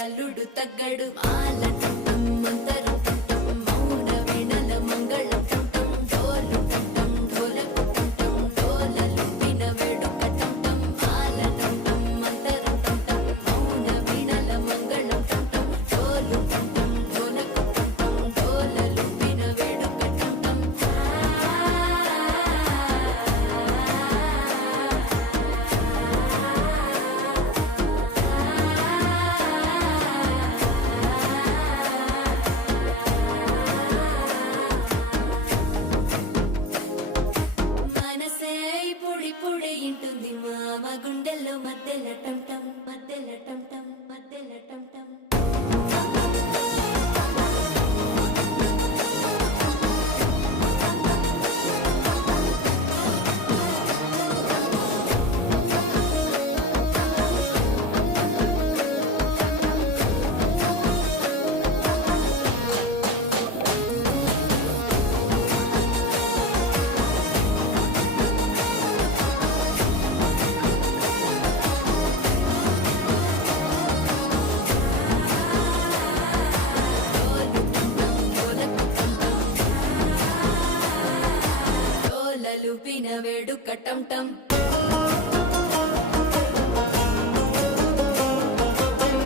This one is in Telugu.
అల్లుడు తగ్గడు మాల టం మంతరం టం మౌన వీణల మంగళం టం డోలు టం ఢోలకు టం డోలలు విన వేడుక టం మాల టం మంతరం టం మౌన వీణల మంగళం టం డోలు టం ఢోలకు టం డోలలు విన వేడుక టం మనసే పొడి పొడి ఇంటుంది మామ గుండెల్లో మధ్యల టం టం మధ్యల టం టం మధ్యల టం టం డోలలు పిన వేడుక టం టం